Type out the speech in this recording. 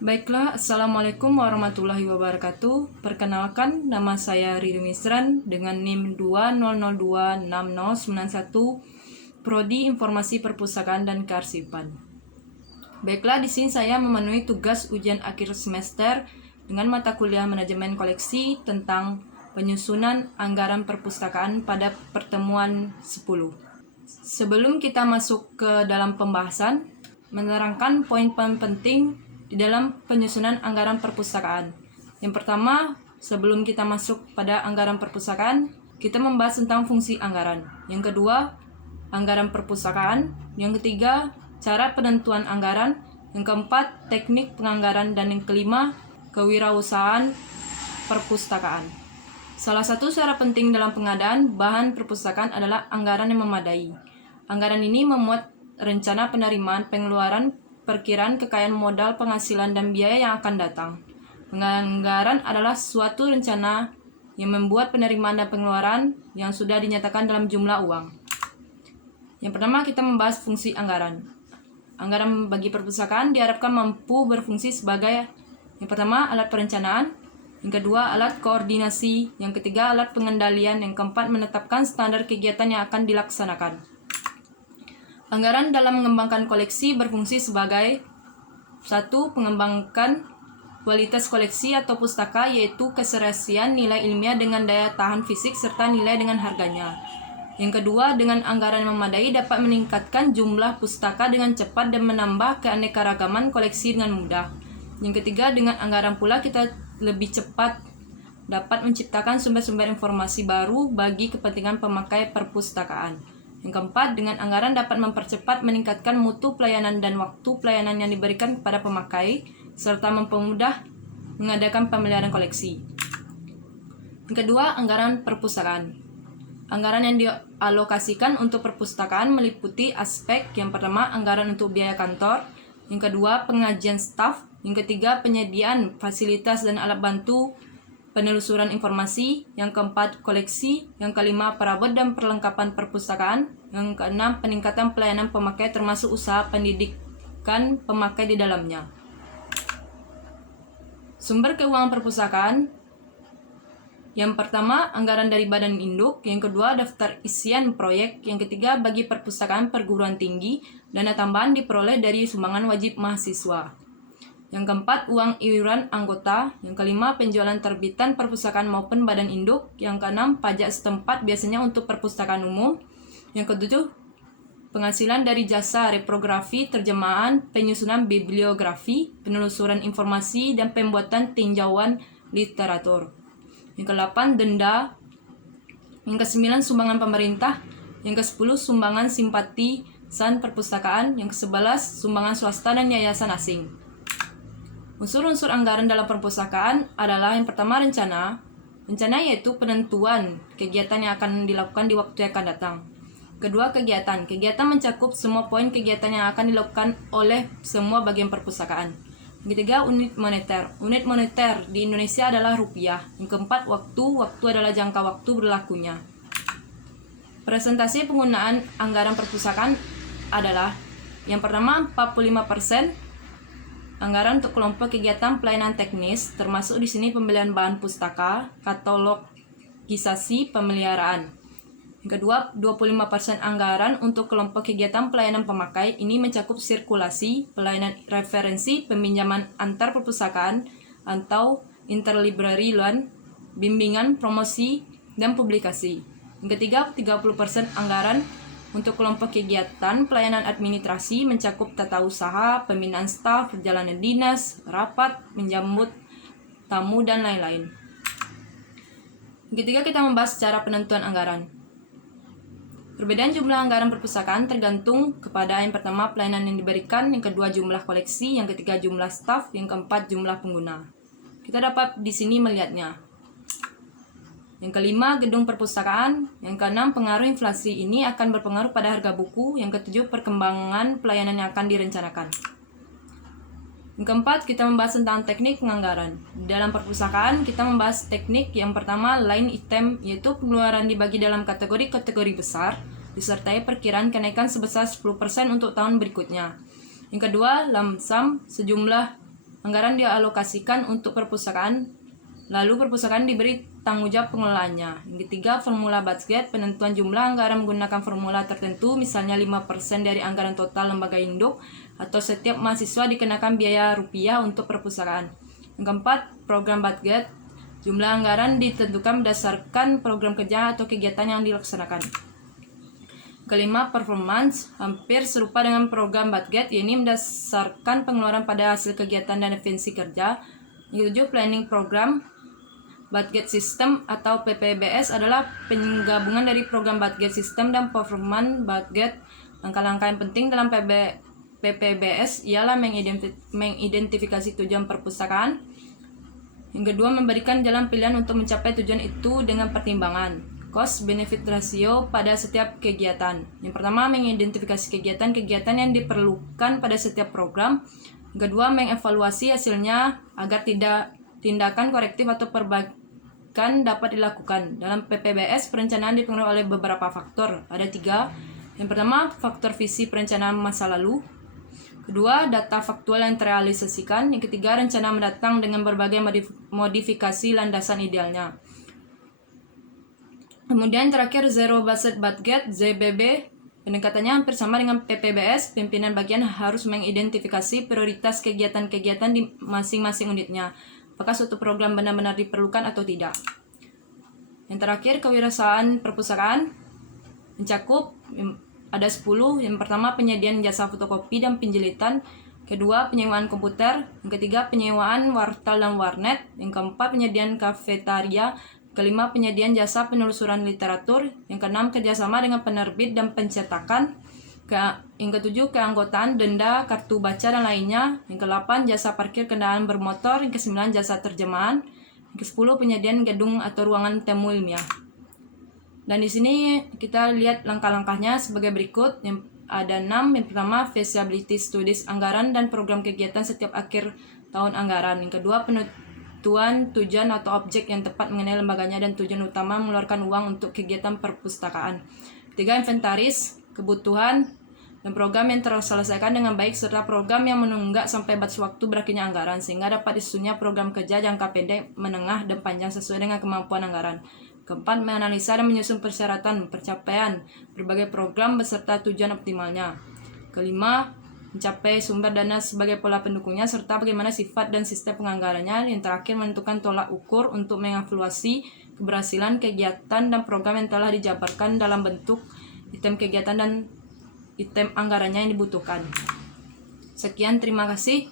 Baiklah, Assalamualaikum warahmatullahi wabarakatuh. Perkenalkan, nama saya Riri Misran dengan NIM 20026091, Prodi Informasi Perpustakaan dan Kearsipan. Baiklah, di sini saya memenuhi tugas ujian akhir semester dengan mata kuliah Manajemen Koleksi tentang penyusunan anggaran perpustakaan pada pertemuan 10. Sebelum kita masuk ke dalam pembahasan, menerangkan poin-poin penting di dalam penyusunan anggaran perpustakaan. Yang pertama, sebelum kita masuk pada anggaran perpustakaan, kita membahas tentang fungsi anggaran. Yang kedua, anggaran perpustakaan. Yang ketiga, cara penentuan anggaran. Yang keempat, teknik penganggaran. Dan yang kelima, kewirausahaan perpustakaan. Salah satu syarat penting dalam pengadaan bahan perpustakaan adalah anggaran yang memadai. Anggaran ini memuat rencana penerimaan, pengeluaran, perkiraan kekayaan modal, penghasilan, dan biaya yang akan datang. Penganggaran adalah suatu rencana yang membuat penerimaan dan pengeluaran yang sudah dinyatakan dalam jumlah uang. Yang pertama, kita membahas fungsi anggaran. Anggaran bagi perpustakaan diharapkan mampu berfungsi sebagai yang pertama, alat perencanaan, yang kedua, alat koordinasi, yang ketiga, alat pengendalian, yang keempat, menetapkan standar kegiatan yang akan dilaksanakan. Anggaran dalam mengembangkan koleksi berfungsi sebagai 1. Mengembangkan kualitas koleksi atau pustaka, yaitu keserasian nilai ilmiah dengan daya tahan fisik serta nilai dengan harganya. Yang kedua, dengan anggaran yang memadai dapat meningkatkan jumlah pustaka dengan cepat dan menambah keanekaragaman koleksi dengan mudah. Yang ketiga, dengan anggaran pula kita lebih cepat dapat menciptakan sumber-sumber informasi baru bagi kepentingan pemakai perpustakaan. Yang keempat, dengan anggaran dapat mempercepat, meningkatkan mutu pelayanan dan waktu pelayanan yang diberikan kepada pemakai, serta mempermudah mengadakan pemeliharaan koleksi. Yang kedua, anggaran perpustakaan. Anggaran yang dialokasikan untuk perpustakaan meliputi aspek yang pertama, anggaran untuk biaya kantor, yang kedua, pengajian staf, yang ketiga, penyediaan fasilitas dan alat bantu penelusuran informasi, yang keempat, koleksi, yang kelima, perabot dan perlengkapan perpustakaan, yang keenam, peningkatan pelayanan pemakai termasuk usaha pendidikan pemakai di dalamnya. Sumber keuangan perpustakaan. Yang pertama, anggaran dari badan induk, yang kedua, daftar isian proyek, yang ketiga, bagi perpustakaan perguruan tinggi, dana tambahan diperoleh dari sumbangan wajib mahasiswa. Yang keempat, uang iuran anggota. Yang kelima, penjualan terbitan perpustakaan maupun badan induk. Yang keenam, pajak setempat biasanya untuk perpustakaan umum. Yang ketujuh, penghasilan dari jasa reprografi, terjemahan, penyusunan bibliografi, penelusuran informasi, dan pembuatan tinjauan literatur. Yang kedelapan, denda. Yang kesembilan, sumbangan pemerintah. Yang kesepuluh, sumbangan simpatisan perpustakaan. Yang kesebelas, sumbangan swasta dan yayasan asing. Unsur-unsur anggaran dalam perpustakaan adalah yang pertama, rencana. Rencana yaitu penentuan kegiatan yang akan dilakukan di waktu yang akan datang. Kedua, kegiatan. Kegiatan mencakup semua poin kegiatan yang akan dilakukan oleh semua bagian perpustakaan. Yang ketiga, unit moneter. Unit moneter di Indonesia adalah rupiah. Yang keempat, waktu. Waktu adalah jangka waktu berlakunya. Presentasi penggunaan anggaran perpustakaan adalah yang pertama, 45% anggaran untuk kelompok kegiatan pelayanan teknis, termasuk di sini pembelian bahan pustaka, katalogisasi, pemeliharaan. Yang kedua, 25% anggaran untuk kelompok kegiatan pelayanan pemakai. Ini mencakup sirkulasi, pelayanan referensi, peminjaman antar perpustakaan atau interlibrary loan, bimbingan, promosi, dan publikasi. Yang ketiga, 30% anggaran untuk kelompok kegiatan pelayanan administrasi, mencakup tata usaha, pembinaan staf, perjalanan dinas, rapat, menjemput tamu, dan lain-lain. Yang ketiga, kita membahas cara penentuan anggaran. Perbedaan jumlah anggaran perpustakaan tergantung kepada yang pertama, pelayanan yang diberikan, yang kedua, jumlah koleksi, yang ketiga, jumlah staf, yang keempat, jumlah pengguna. Kita dapat di sini melihatnya. Yang kelima, gedung perpustakaan. Yang keenam, pengaruh inflasi ini akan berpengaruh pada harga buku. Yang ketujuh, perkembangan pelayanan yang akan direncanakan. Yang keempat, kita membahas tentang teknik penganggaran. Dalam perpustakaan, kita membahas teknik yang pertama, line item, yaitu pengeluaran dibagi dalam kategori-kategori besar, disertai perkiraan kenaikan sebesar 10% untuk tahun berikutnya. Yang kedua, lump sum, sejumlah anggaran dialokasikan untuk perpustakaan, lalu perpustakaan diberi tanggung jawab pengelolaannya. Yang ketiga, formula budget, penentuan jumlah anggaran menggunakan formula tertentu, misalnya 5% dari anggaran total lembaga induk, atau setiap mahasiswa dikenakan biaya rupiah untuk perpustakaan. Yang keempat, program budget, jumlah anggaran ditentukan berdasarkan program kerja atau kegiatan yang dilaksanakan. Kelima, performance, hampir serupa dengan program budget, yakni berdasarkan pengeluaran pada hasil kegiatan dan efisiensi kerja. Yang ketujuh, planning program. Budget System atau PPBS adalah penggabungan dari program budget system dan performance budget. Langkah-langkah yang penting dalam PPBS ialah mengidentifikasi tujuan perpustakaan. Yang kedua, memberikan jalan pilihan untuk mencapai tujuan itu dengan pertimbangan cost benefit ratio pada setiap kegiatan. Yang pertama, mengidentifikasi kegiatan-kegiatan yang diperlukan pada setiap program. Yang kedua, mengevaluasi hasilnya agar tindakan korektif atau perbaikan dapat dilakukan. Dalam PPBS, perencanaan dipengaruhi oleh beberapa faktor. Ada 3. Yang pertama, faktor visi perencanaan masa lalu. Kedua, data faktual yang terrealisasikan. Yang ketiga, rencana mendatang dengan berbagai modifikasi landasan idealnya. Kemudian terakhir, Zero Based Budget, ZBB. Pendekatannya hampir sama dengan PPBS. Pimpinan bagian harus mengidentifikasi prioritas kegiatan-kegiatan di masing-masing unitnya. Apakah suatu program benar-benar diperlukan atau tidak. Yang terakhir, kewirausahaan perpustakaan mencakup ada 10. Yang pertama, penyediaan jasa fotokopi dan penjilitan. Kedua, penyewaan komputer. Yang ketiga, penyewaan wartal dan warnet. Yang keempat, penyediaan kafetaria. Kelima, penyediaan jasa penelusuran literatur. Yang keenam, kerjasama dengan penerbit dan pencetakan. Yang ketujuh, keanggotaan, denda, kartu baca, dan lainnya. Yang kedelapan, jasa parkir kendaraan bermotor. Yang kesembilan, jasa terjemahan. Yang kesepuluh, penyediaan gedung atau ruangan temu ilmiah. Dan di sini kita lihat langkah-langkahnya sebagai berikut. Yang ada 6. Yang pertama, feasibility studies anggaran dan program kegiatan setiap akhir tahun anggaran. Yang kedua, tujuan atau objek yang tepat mengenai lembaganya dan tujuan utama mengeluarkan uang untuk kegiatan perpustakaan. Ketiga, inventaris, kebutuhan, dan program yang terselesaikan dengan baik serta program yang menunggak sampai batas waktu berakhirnya anggaran sehingga dapat disusunnya program kerja jangka pendek, menengah, dan panjang sesuai dengan kemampuan anggaran. Keempat, menganalisa dan menyusun persyaratan pencapaian berbagai program beserta tujuan optimalnya. Kelima, mencapai sumber dana sebagai pola pendukungnya serta bagaimana sifat dan sistem penganggarannya. Yang terakhir, menentukan tolak ukur untuk mengevaluasi keberhasilan kegiatan dan program yang telah dijabarkan dalam bentuk item kegiatan dan item anggarannya yang dibutuhkan. Sekian, terima kasih.